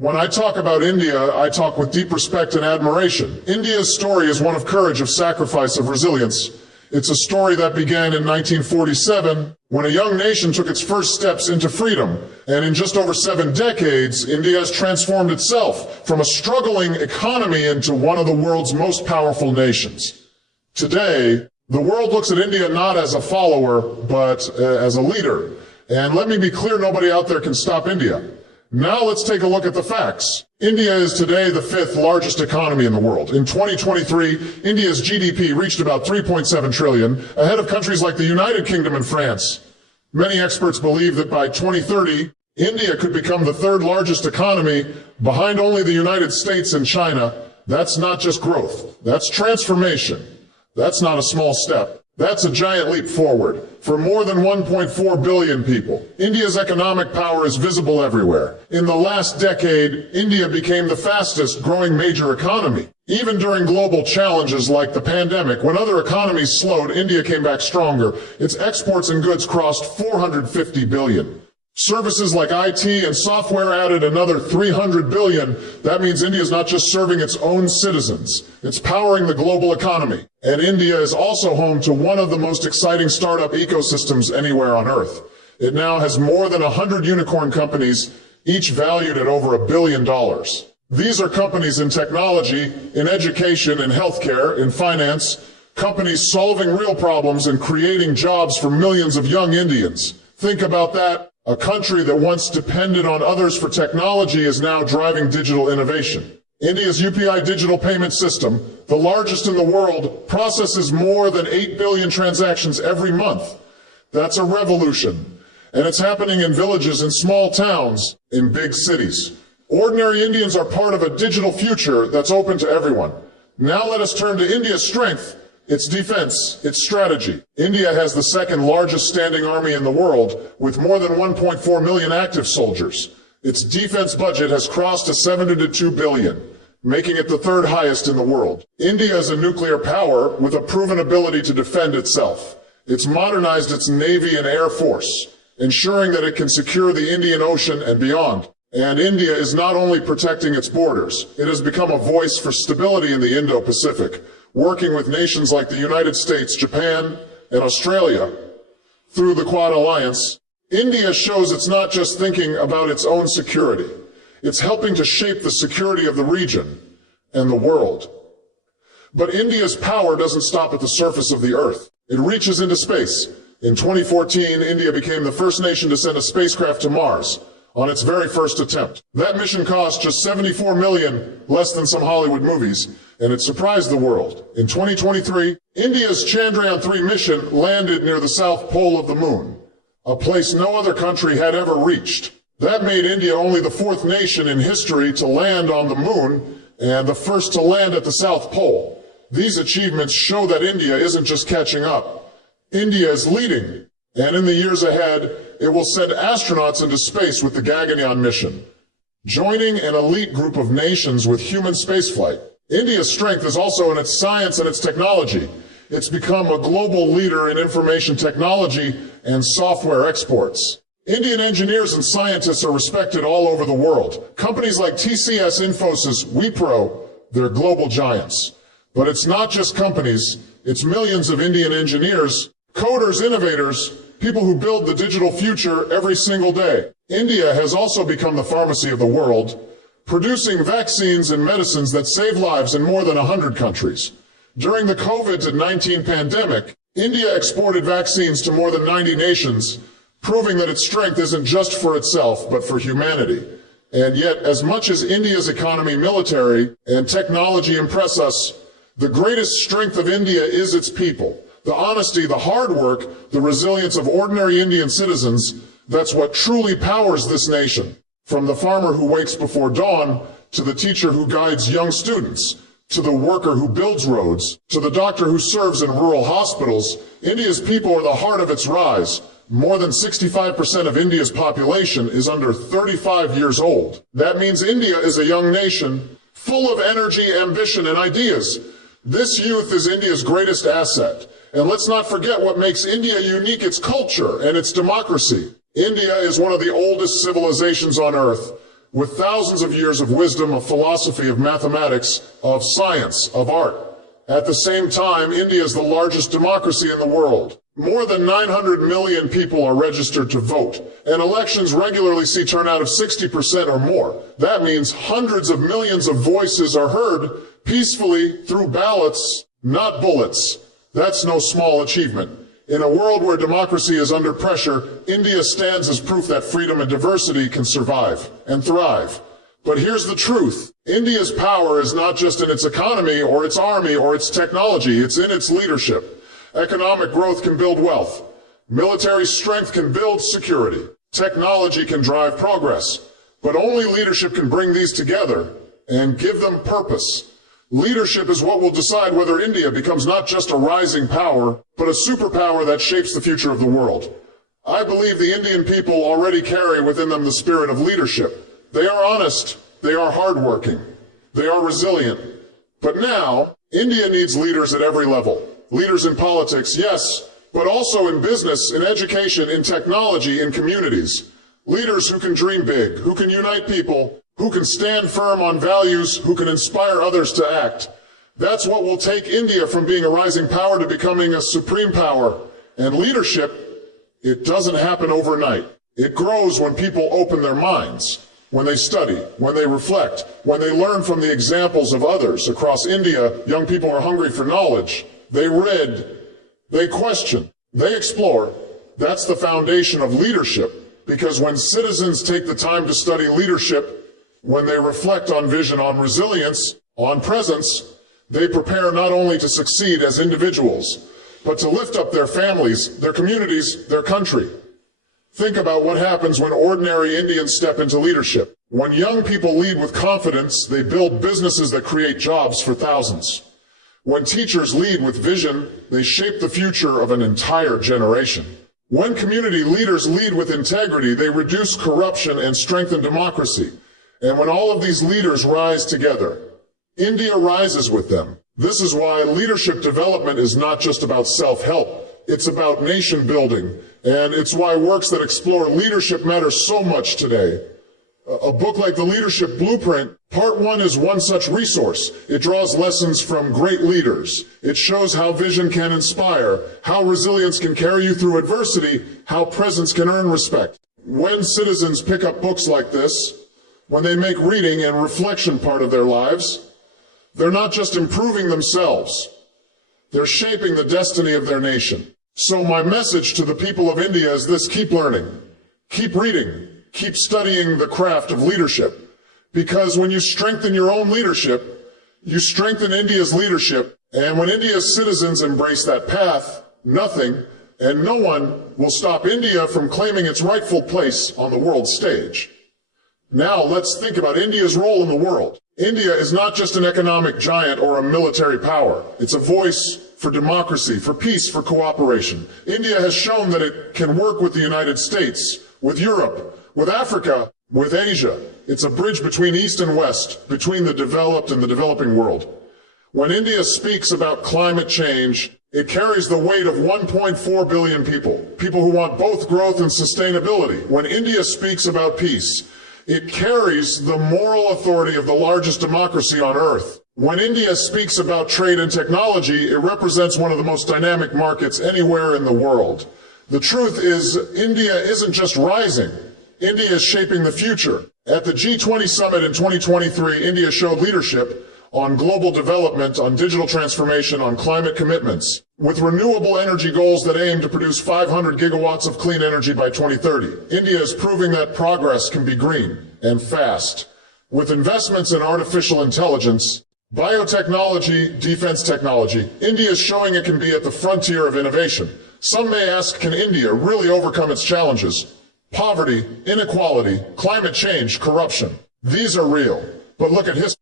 When I talk about India, I talk with deep respect and admiration. India's story is one of courage, of sacrifice, of resilience. It's a story that began in 1947, when a young nation took its first steps into freedom. And in just over 7 decades, India has transformed itself from a struggling economy into one of the world's most powerful nations. Today, the world looks at India not as a follower, but as a leader. And let me be clear, nobody out there can stop India. Now let's take a look at the facts. India is today the 5th largest economy in the world. In 2023, India's GDP reached about 3.7 trillion, ahead of countries like the United Kingdom and France. Many experts believe that by 2030, India could become the 3rd largest economy, behind only the United States and China. That's not just growth. That's transformation. That's not a small step. That's a giant leap forward. For more than 1.4 billion people, India's economic power is visible everywhere. In the last decade, India became the fastest growing major economy. Even during global challenges like the pandemic, when other economies slowed, India came back stronger. Its exports and goods crossed 450 billion. Services like IT and software added another 300 billion. That means India is not just serving its own citizens, it's powering the global economy. And India is also home to one of the most exciting startup ecosystems anywhere on Earth. It now has more than 100 unicorn companies, each valued at over $1 billion. These are companies in technology, in education, in healthcare, in finance, companies solving real problems and creating jobs for millions of young Indians. Think about that. A country that once depended on others for technology is now driving digital innovation. India's UPI digital payment system, the largest in the world, processes more than 8 billion transactions every month. That's a revolution. And it's happening in villages, in small towns, in big cities. Ordinary Indians are part of a digital future that's open to everyone. Now let us turn to India's strength, its defense, its strategy. India has the 2nd largest standing army in the world, with more than 1.4 million active soldiers. Its defense budget has crossed a $72 billion, making it the 3rd highest in the world. India is a nuclear power with a proven ability to defend itself. It's modernized its Navy and Air Force, ensuring that it can secure the Indian Ocean and beyond. And India is not only protecting its borders, it has become a voice for stability in the Indo-Pacific, working with nations like the United States, Japan, and Australia. Through the Quad Alliance, India shows it's not just thinking about its own security. It's helping to shape the security of the region and the world. But India's power doesn't stop at the surface of the Earth. It reaches into space. In 2014, India became the first nation to send a spacecraft to Mars on its very first attempt. That mission cost just $74 million, less than some Hollywood movies, and it surprised the world. In 2023, India's Chandrayaan-3 mission landed near the south pole of the moon, a place no other country had ever reached. That made India only the 4th nation in history to land on the moon and the first to land at the South Pole. These achievements show that India isn't just catching up. India is leading, and in the years ahead, it will send astronauts into space with the Gaganyaan mission, joining an elite group of nations with human spaceflight. India's strength is also in its science and its technology. It's become a global leader in information technology and software exports. Indian engineers and scientists are respected all over the world. Companies like TCS, Infosys, Wipro, they're global giants. But it's not just companies, it's millions of Indian engineers, coders, innovators, people who build the digital future every single day. India has also become the pharmacy of the world, producing vaccines and medicines that save lives in more than 100 countries. During the COVID-19 pandemic, India exported vaccines to more than 90 nations, proving that its strength isn't just for itself, but for humanity. And yet, as much as India's economy, military, and technology impress us, the greatest strength of India is its people. The honesty, the hard work, the resilience of ordinary Indian citizens, that's what truly powers this nation. From the farmer who wakes before dawn, to the teacher who guides young students, to the worker who builds roads, to the doctor who serves in rural hospitals, India's people are the heart of its rise. More than 65% of India's population is under 35 years old. That means India is a young nation, full of energy, ambition, and ideas. This youth is India's greatest asset. And let's not forget what makes India unique, its culture and its democracy. India is one of the oldest civilizations on earth, with thousands of years of wisdom, of philosophy, of mathematics, of science, of art. At the same time, India is the largest democracy in the world. More than 900 million people are registered to vote, and elections regularly see turnout of 60% or more. That means hundreds of millions of voices are heard peacefully through ballots, not bullets. That's no small achievement. In a world where democracy is under pressure, India stands as proof that freedom and diversity can survive and thrive. But here's the truth. India's power is not just in its economy or its army or its technology, it's in its leadership. Economic growth can build wealth. Military strength can build security. Technology can drive progress. But only leadership can bring these together and give them purpose. Leadership is what will decide whether India becomes not just a rising power, but a superpower that shapes the future of the world. I believe the Indian people already carry within them the spirit of leadership. They are honest, they are hardworking, they are resilient. But now, India needs leaders at every level. Leaders in politics, yes, but also in business, in education, in technology, in communities. Leaders who can dream big, who can unite people, who can stand firm on values, who can inspire others to act. That's what will take India from being a rising power to becoming a supreme power. And leadership, it doesn't happen overnight. It grows when people open their minds, when they study, when they reflect, when they learn from the examples of others. Across India, young people are hungry for knowledge. They read, they question, they explore. That's the foundation of leadership, because when citizens take the time to study leadership, when they reflect on vision, on resilience, on presence, they prepare not only to succeed as individuals, but to lift up their families, their communities, their country. Think about what happens when ordinary Indians step into leadership. When young people lead with confidence, they build businesses that create jobs for thousands. When teachers lead with vision, they shape the future of an entire generation. When community leaders lead with integrity, they reduce corruption and strengthen democracy. And when all of these leaders rise together, India rises with them. This is why leadership development is not just about self-help. It's about nation building. And it's why works that explore leadership matter so much today. A book like The Leadership Blueprint, Part 1 is one such resource. It draws lessons from great leaders. It shows how vision can inspire, how resilience can carry you through adversity, how presence can earn respect. When citizens pick up books like this, when they make reading and reflection part of their lives, they're not just improving themselves, they're shaping the destiny of their nation. So my message to the people of India is this: keep learning, keep reading, keep studying the craft of leadership. Because when you strengthen your own leadership, you strengthen India's leadership. And when India's citizens embrace that path, nothing and no one will stop India from claiming its rightful place on the world stage. Now let's think about India's role in the world. India is not just an economic giant or a military power. It's a voice for democracy, for peace, for cooperation. India has shown that it can work with the United States, with Europe, with Africa, with Asia. It's a bridge between East and West, between the developed and the developing world. When India speaks about climate change, it carries the weight of 1.4 billion people who want both growth and sustainability. When India speaks about peace, it carries the moral authority of the largest democracy on earth. When India speaks about trade and technology, it represents one of the most dynamic markets anywhere in the world. The truth is, India isn't just rising. India is shaping the future. At the G20 summit in 2023, India showed leadership on global development, on digital transformation, on climate commitments, with renewable energy goals that aim to produce 500 gigawatts of clean energy by 2030. India is proving that progress can be green and fast. With investments in artificial intelligence, biotechnology, defense technology, India is showing it can be at the frontier of innovation. Some may ask, can India really overcome its challenges? Poverty, inequality, climate change, corruption. These are real. But look at history.